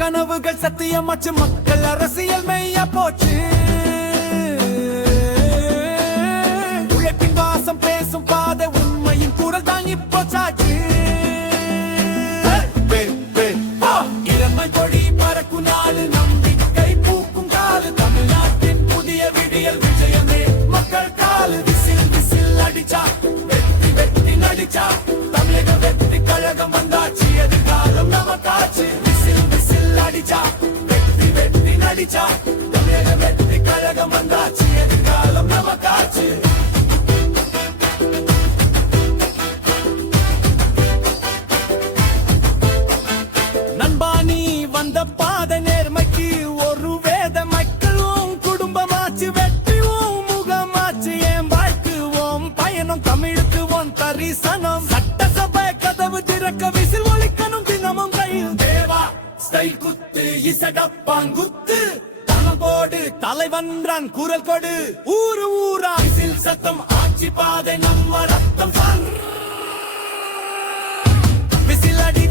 கனவுகள் சத்தியமாச்சு மக்கள் அரசியல் மெய்யா போச்சு உழைப்பின் வாசம் பேசும் பாதை உண்மையின் குரல் தான் இப்போ சாட்சி இளமை கொடி பறக்கும் நாள் நம்பிக்கை பூக்கும் காலு தமிழ்நாட்டின் புதிய விடியல் விஜயமே மக்கள் காலு விசில் விசில் அடிச்சா வெற்றி வெற்றி நடிச்சா தமிழக வெற்றி கழகம் வந்தாச்சு எதிர்காலம் நமக்காச்சு விசில் விசில் அடிச்சா வெற்றி வெற்றி நடிச்சா தமிழக வெற்றி கழகம் வந்தாச்சு எதிர்காலம் நமக்காச்சு நண்பானி வந்த பாத நேர்மைக்கு ஒரு வேத மக்களும் குடும்பமாச்சு வெற்றிவோம் முகமாச்சு என் வாழ்க்குவோம் பயணம் தமிழுக்குவோம் தரிசனம் சட்டசபை கதவு திறக்க விசில் ஒலிக்கணும் தினமும் கையில் தேவா ஸ்டைல் குத்து இசடப்பாங்குத்து தனபோடு தலைவன்றான் குரல் கொடு ஊரு ஊரா விசில் சத்தம் ஆட்சி பாதை நம்ம ரத்தம் விசில் அடி